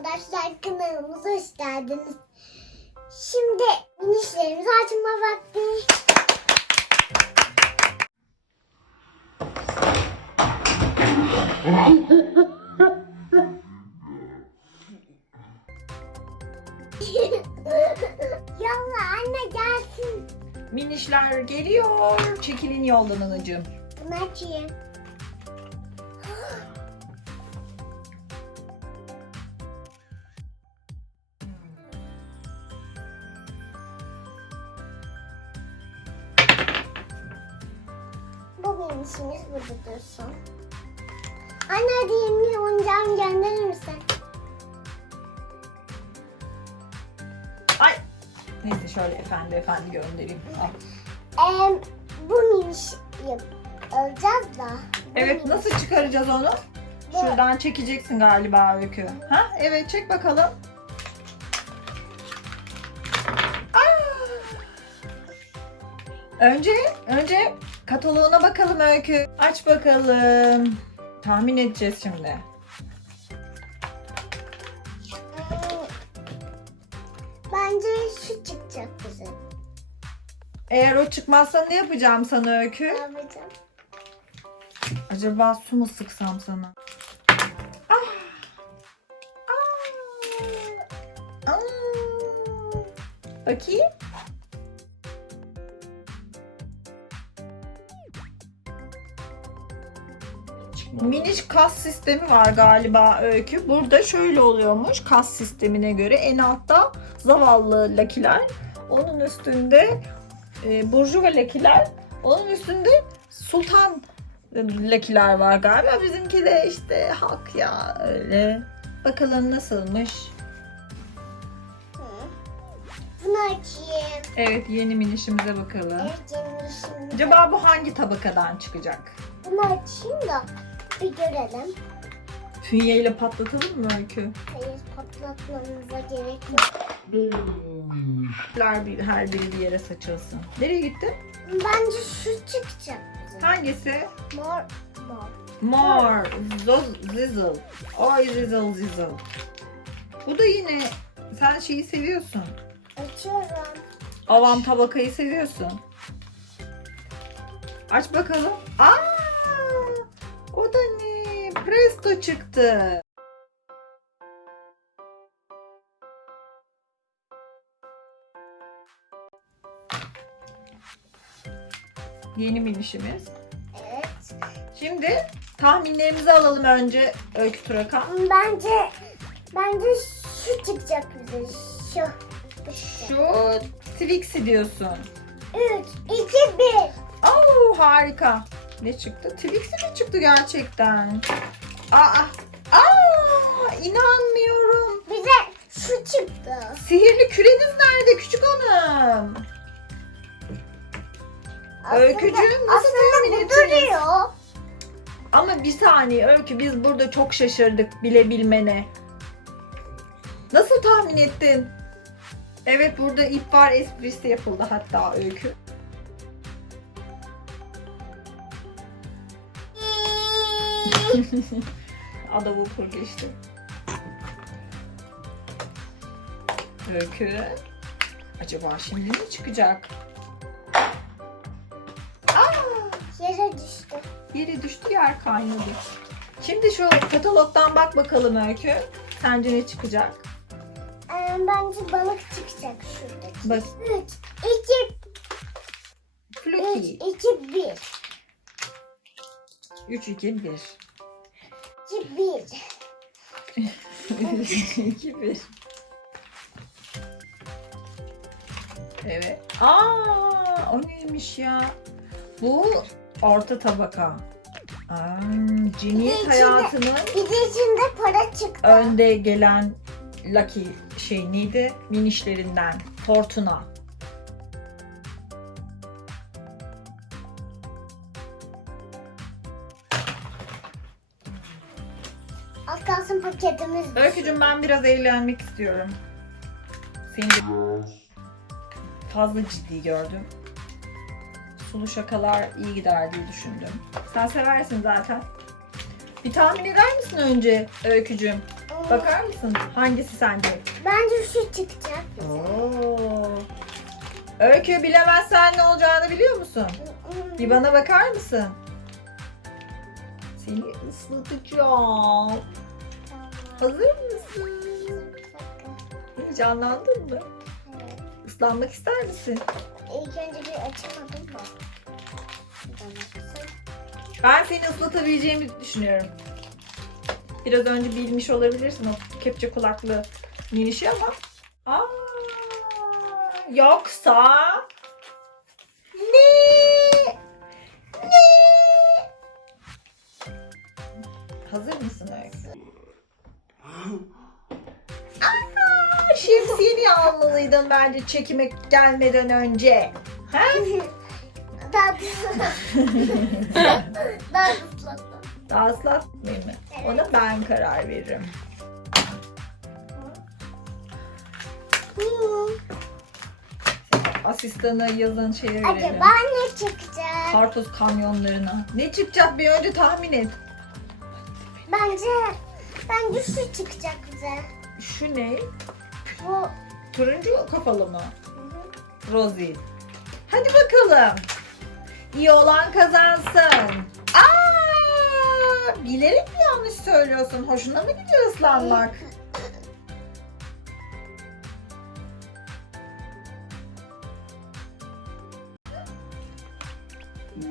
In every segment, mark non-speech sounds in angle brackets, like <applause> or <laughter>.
arkadaşlar kanalımıza hoş geldiniz. Şimdi minişlerimizi açma vakti. <laughs> Yolla anne gelsin. Minişler geliyor. Çekilin yoldan anacığım. Bunu açayım. Bu işimiz burada dursun. Anne hadi yeni oyuncağımı gönderir misin? Ay. Neyse şöyle efendi efendi göndereyim. Al. Ee, bu miniş alacağız da. bu Evet miniş- nasıl çıkaracağız onu? Şuradan çekeceksin galiba Öykü. Ha? Evet çek bakalım. Aa! Önce önce kataloğuna bakalım Öykü. Aç bakalım. Tahmin edeceğiz şimdi. Bence şu çıkacak bize. Eğer o çıkmazsa ne yapacağım sana Öykü? Ne yapacağım? Acaba su mu sıksam sana? Ah! Ah! Ah! Bakayım. Miniş kas sistemi var galiba Öykü. Burada şöyle oluyormuş kas sistemine göre. En altta zavallı lakiler. Onun üstünde e, burjuva lakiler. Onun üstünde sultan lakiler var galiba. Bizimki de işte halk ya öyle. Bakalım nasılmış. Bunu açayım. Evet yeni minişimize bakalım. Evet yeni şimdi. Acaba bu hangi tabakadan çıkacak? Bunu açayım da bir görelim. Fünye ile patlatalım mı Öykü? Hayır patlatmamıza gerek yok. Her, bir, her biri bir yere saçılsın. Nereye gitti? Bence şu çıkacak. Hangisi? Mor. Mor. More. Zoz, zizzle. Oy zizzle zizzle. Bu da yine sen şeyi seviyorsun. Açıyorum. Avam tabakayı seviyorsun. Aç bakalım. Aa! O da ne? Presto çıktı. Yeni minişimiz. Evet. Şimdi tahminlerimizi alalım önce Öykü Turakan. Bence bence şu çıkacak bize. Şu. Şu Twix'i diyorsun. 3, 2, 1. Oo harika. Ne çıktı? Twix'i mi çıktı gerçekten? Aa, aa inanmıyorum. Bize şu çıktı. Sihirli küreniz nerede küçük hanım? Öykücüğüm, nasıl tahmin aslında bu ettiniz? duruyor. Ama bir saniye Öykü biz burada çok şaşırdık bile bilmene. Nasıl tahmin ettin? Evet burada ip var esprisi yapıldı hatta Öykü. <laughs> Adamı kur geçti. Öykü. Acaba şimdi ne çıkacak? Aa! Yere düştü. Yere düştü yer kaynadı. Şimdi şu katalogdan bak bakalım Öykü. Sence ne çıkacak? Ee, bence balık çıkacak şuradaki. Bak. 3, 2, 3, Fluky. 2, 1. 3, 2, 1. 2, 1. 2, 1. Evet. Aa, o neymiş ya? Bu orta tabaka. Aa, ciniyet içinde- hayatının Bir de içinde para çıktı. önde gelen Lucky şey neydi? Minişlerinden. Fortuna. Az kalsın paketimiz. düştü. Öykücüm ben biraz eğlenmek istiyorum. Seni de fazla ciddi gördüm. Sulu şakalar iyi gider diye düşündüm. Sen seversin zaten. Bir tahmin eder misin önce Öykücüm? Hmm, Bakar mısın? Hangisi sence? Bence şu çıkacak. Oo. Öykü bilemezsen ne olacağını biliyor musun? Bir bana bakar mısın? Seni ıslatacağım. Hazır mısın? Heyecanlandın mı? Islanmak ister misin? İlk önce bir açamadım da. Ben seni ıslatabileceğimi düşünüyorum. Biraz önce bilmiş olabilirsin o kepçe kulaklı minişi ama. Aa, yoksa almalıydın bence çekime gelmeden önce. Ha? <laughs> Daha Daha ıslattım. Daha ıslatmayayım mı? Evet. Ona ben karar veririm. Asistana yazan şeye verelim. Acaba ne çıkacak? Kartoz kamyonlarına. Ne çıkacak bir önce tahmin et. Bence bence şu çıkacak bize. Şu ne? Bu Turuncu kafalı mı? Rosie. Hadi bakalım. İyi olan kazansın. Aa! Bilerek mi yanlış söylüyorsun? Hoşuna mı gidiyor ıslanmak?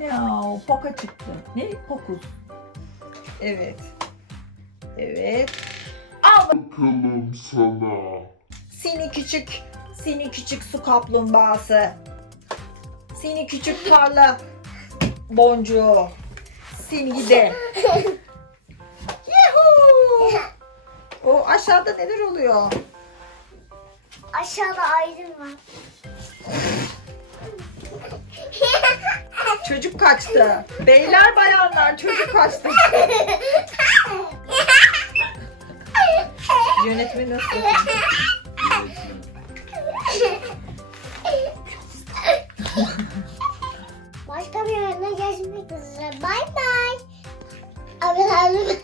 Ya, poka çıktı. Ne? Pokus. Evet. Evet. Al bakalım sana. Seni küçük, seni küçük su kaplumbağası. Seni küçük tarla boncuğu. Seni. Yuhuu! O aşağıda neler oluyor? aşağıda ayrım var. Çocuk kaçtı. Beyler bayanlar çocuk kaçtı. <laughs> Yönetmeni nasıl? Bye bye. üzere. Bay bay.